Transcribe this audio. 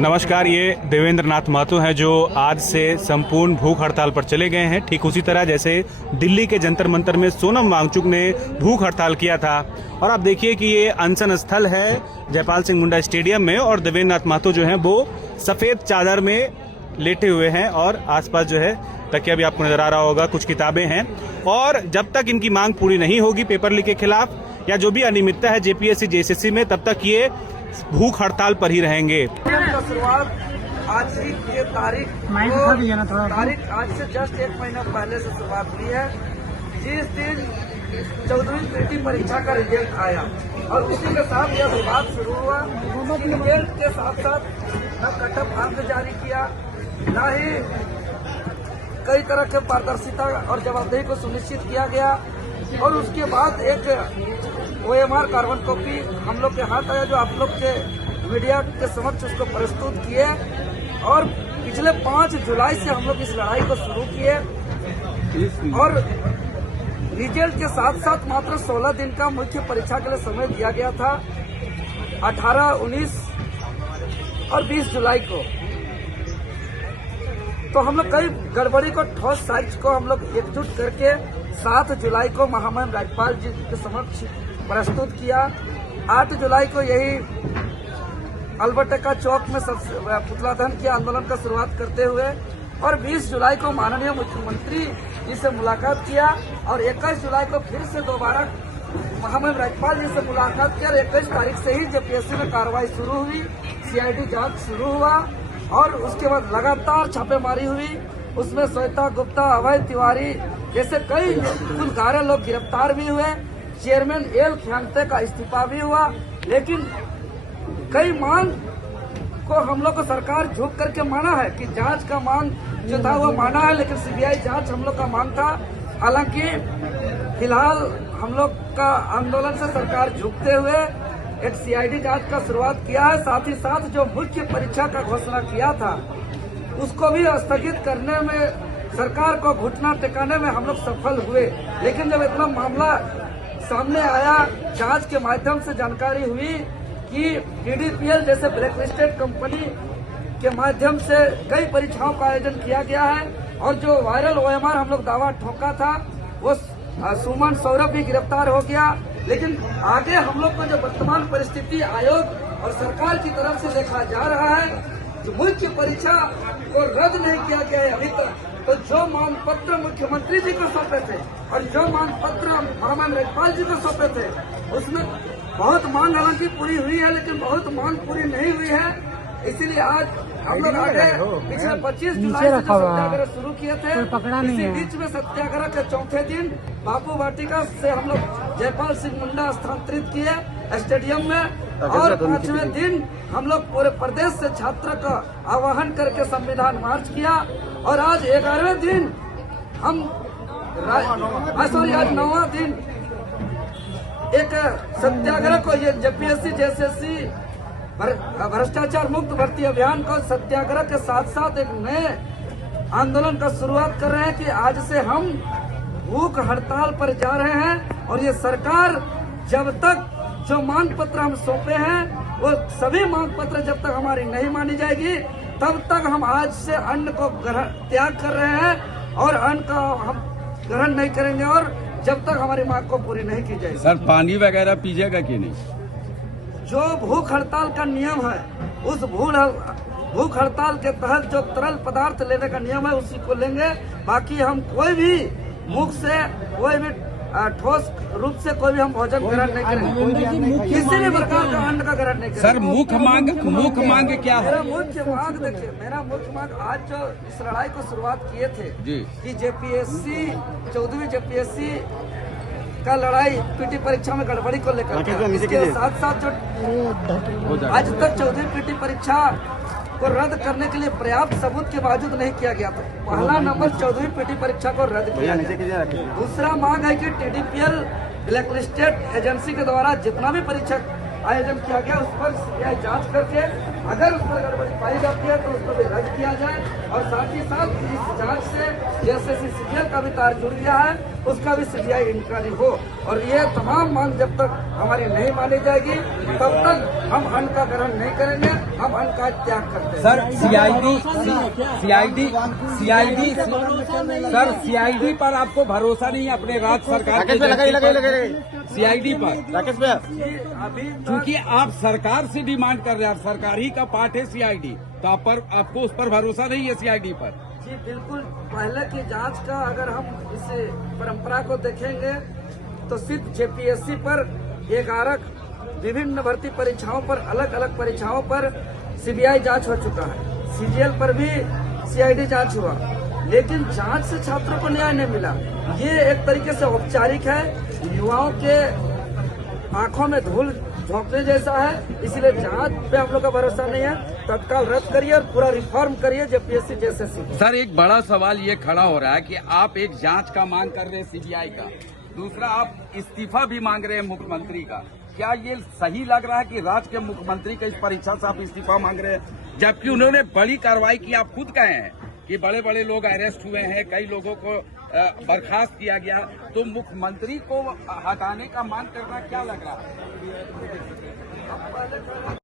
नमस्कार, ये देवेंद्र नाथ महतो हैं जो आज से संपूर्ण भूख हड़ताल पर चले गए हैं। ठीक उसी तरह जैसे दिल्ली के जंतर मंतर में सोनम वांगचुक ने भूख हड़ताल किया था। और आप देखिए कि ये अनशन स्थल है जयपाल सिंह मुंडा स्टेडियम में और देवेंद्र नाथ महतो जो हैं वो सफेद चादर में लेटे हुए हैं और आसपास जो है तकिया भी आपको नजर आ रहा होगा, कुछ किताबें हैं। और जब तक इनकी मांग पूरी नहीं होगी पेपर लीक के खिलाफ या जो भी अनियमितता है जेपीएससी जेएसएससी में, तब तक ये भूख हड़ताल पर ही रहेंगे। शुरुआत आज ही ये तारीख आज से जस्ट एक महीना पहले से शुरुआत हुई है। जिस दिन 14वीं पीटी परीक्षा का रिजल्ट आया और उसी के साथ यह विवाद शुरू हुआ। रिजल्ट के साथ साथ न कटअप अंक जारी किया, न ही कई तरह के पारदर्शिता और जवाबदेही को सुनिश्चित किया गया। और उसके बाद एक OMR कार्बन कॉपी हम लोग के हाथ आया जो आप लोग के मीडिया के समक्ष उसको प्रस्तुत किए। और पिछले 5 जुलाई से हम लोग इस लड़ाई को शुरू किए और रिजल्ट के साथ साथ मात्र 16 दिन का मुख्य परीक्षा के लिए समय दिया गया था 18, 19 और 20 जुलाई को। तो हम लोग कई गड़बड़ी को ठोस साक्ष्य को हम लोग एकजुट करके 7 जुलाई को महामहिम राज्यपाल जी के समक्ष प्रस्तुत किया। 8 जुलाई को यही अल्बर्ट एक्का चौक में पुतला दहन के आंदोलन का शुरुआत करते हुए और 20 जुलाई को माननीय मुख्यमंत्री जी से मुलाकात किया और 21 जुलाई को फिर से दोबारा महामहिम राज्यपाल जी से मुलाकात किया और 21 तारीख से ही जेपीएससी में कार्रवाई शुरू हुई, CID जांच शुरू हुआ और उसके बाद लगातार छापेमारी हुई। उसमें श्वेता गुप्ता, अभय तिवारी जैसे कई कुल 11 लोग गिरफ्तार भी हुए। चेयरमैन एल ख्यांगते का इस्तीफा भी हुआ। लेकिन कई मांग को हम लोग को सरकार झुक करके माना है कि जांच का मांग जो था वो माना है, लेकिन CBI जांच हम लोग का मांग था। हालांकि फिलहाल हम लोग का आंदोलन से सरकार झुकते हुए एक CID जांच का शुरुआत किया है। साथ ही साथ जो मुख्य परीक्षा का घोषणा किया था उसको भी स्थगित करने में, सरकार को घुटना टिकाने में हम लोग सफल हुए। लेकिन जब इतना मामला सामने आया, जांच के माध्यम से जानकारी हुई कि TDPL जैसे ब्लैकलिस्टेड कंपनी के माध्यम से कई परीक्षाओं का आयोजन किया गया है और जो वायरल OMR हम लोग दावा ठोका था वो सुमन सौरभ भी गिरफ्तार हो गया। लेकिन आगे हम लोग को जो वर्तमान परिस्थिति आयोग और सरकार की तरफ से देखा जा रहा है कि मुख्य परीक्षा को रद्द नहीं किया गया है अभी तक। तो जो मांग पत्र मुख्यमंत्री जी को सौंपे थे और जो मांग पत्र महामहिम राज्यपाल जी को सौंपे थे उसमें बहुत मांग हालांकि पूरी हुई है, लेकिन बहुत मांग पूरी नहीं हुई है। इसीलिए आज हम लोग आगे पिछले 25 जुलाई से जो सत्याग्रह शुरू किए थे, इसी बीच में सत्याग्रह के चौथे दिन बापू वाटिका से हम लोग जयपाल सिंह मुंडा स्थानांतरित किए स्टेडियम में और 5वें दिन हम लोग पूरे प्रदेश से छात्र का आह्वान करके संविधान मार्च किया और आज 11वें दिन हम आज 9वां दिन एक सत्याग्रह को, ये जेपीएससी जेएसएससी भ्रष्टाचार मुक्त भर्ती अभियान को सत्याग्रह के साथ साथ एक नए आंदोलन का शुरुआत कर रहे हैं कि आज से हम भूख हड़ताल पर जा रहे हैं। और ये सरकार जब तक जो मांग पत्र हम सौंपे हैं वो सभी मांग पत्र जब तक हमारी नहीं मानी जाएगी तब तक हम आज से अन्न को त्याग कर रहे हैं और अन्न का हम ग्रहण नहीं करेंगे और जब तक हमारी मांग को पूरी नहीं की जाएगी। सर, पानी वगैरह पीजिएगा कि नहीं? जो भूख हड़ताल का नियम है उस भूख हड़ताल के तहत जो तरल पदार्थ लेने का नियम है उसी को लेंगे। बाकी हम कोई भी मुख से कोई भी ठोस रूप से कोई भी हम भोजन ग्रहण नहीं करेंगे, किसी भी प्रकार का अन्न का ग्रहण नहीं करेंगे। सर, मुख्य मांग क्या है? मेरा मुख्य मांग देखिए, मेरा मुख्य मांग आज जो इस लड़ाई को शुरुआत किए थे कि जेपीएससी 14वीं जेपीएससी का लड़ाई पीटी परीक्षा में गड़बड़ी को लेकर, इसके साथ साथ जो आज तक 14वीं पीटी परीक्षा को रद्द करने के लिए पर्याप्त सबूत के बावजूद नहीं किया गया था। पहला नंबर 14वीं पीटी परीक्षा को रद्द किया गया। दूसरा मांग है कि TDPL ब्लैकलिस्टेड एजेंसी के द्वारा जितना भी परीक्षा आयोजन किया गया उस पर CBI जांच करके अगर उस पर गड़बड़ी पाई जाती है तो उसको भी रद्द किया जाए और साथ ही साथ इस जांच से जेएसएससी CGL का भी तार जुड़ गया है उसका भी CBI इंक्वायरी हो। और ये तमाम मांग जब तक हमारी नहीं मानी जाएगी तब तक हम अन्न का ग्रहण नहीं करेंगे, हम अन्न का त्याग करते हैं। सर सीआईडी पर आपको भरोसा नहीं है अपने राज्य सरकार के सीआईडी पर अभी क्योंकि आप सरकार से डिमांड कर रहे हैं, सरकार ही का पार्ट है सीआईडी, तो आपको उस पर भरोसा नहीं है सीआईडी पर। जी बिल्कुल, पहले की जांच का अगर हम इस परंपरा को देखेंगे तो सिर्फ जेपीएससी पर 11 विभिन्न भर्ती परीक्षाओं पर, अलग अलग परीक्षाओं पर सीबीआई जांच हो चुका है, सीजीएल पर भी सीआईडी जांच हुआ, लेकिन जांच से छात्रों को न्याय नहीं मिला। ये एक तरीके से औपचारिक है, युवाओं के आंखों में धूल झोंकने जैसा है, इसलिए जांच पे हम लोग का भरोसा नहीं है। तत्काल रद्द करिए और पूरा रिफॉर्म करिए जेपीएससी जैसे। सर एक बड़ा सवाल ये खड़ा हो रहा है कि आप एक जांच का मांग कर रहे हैं सीबीआई का, दूसरा आप इस्तीफा भी मांग रहे हैं मुख्यमंत्री का। क्या ये सही लग रहा है कि राज्य के मुख्यमंत्री का इस परीक्षा से आप इस्तीफा मांग रहे हैं, जबकि उन्होंने बड़ी कार्रवाई की? आप खुद कहे हैं कि बड़े बड़े लोग अरेस्ट हुए हैं, कई लोगों को बर्खास्त किया गया, तो मुख्यमंत्री को हटाने का मांग करना क्या लग रहा है?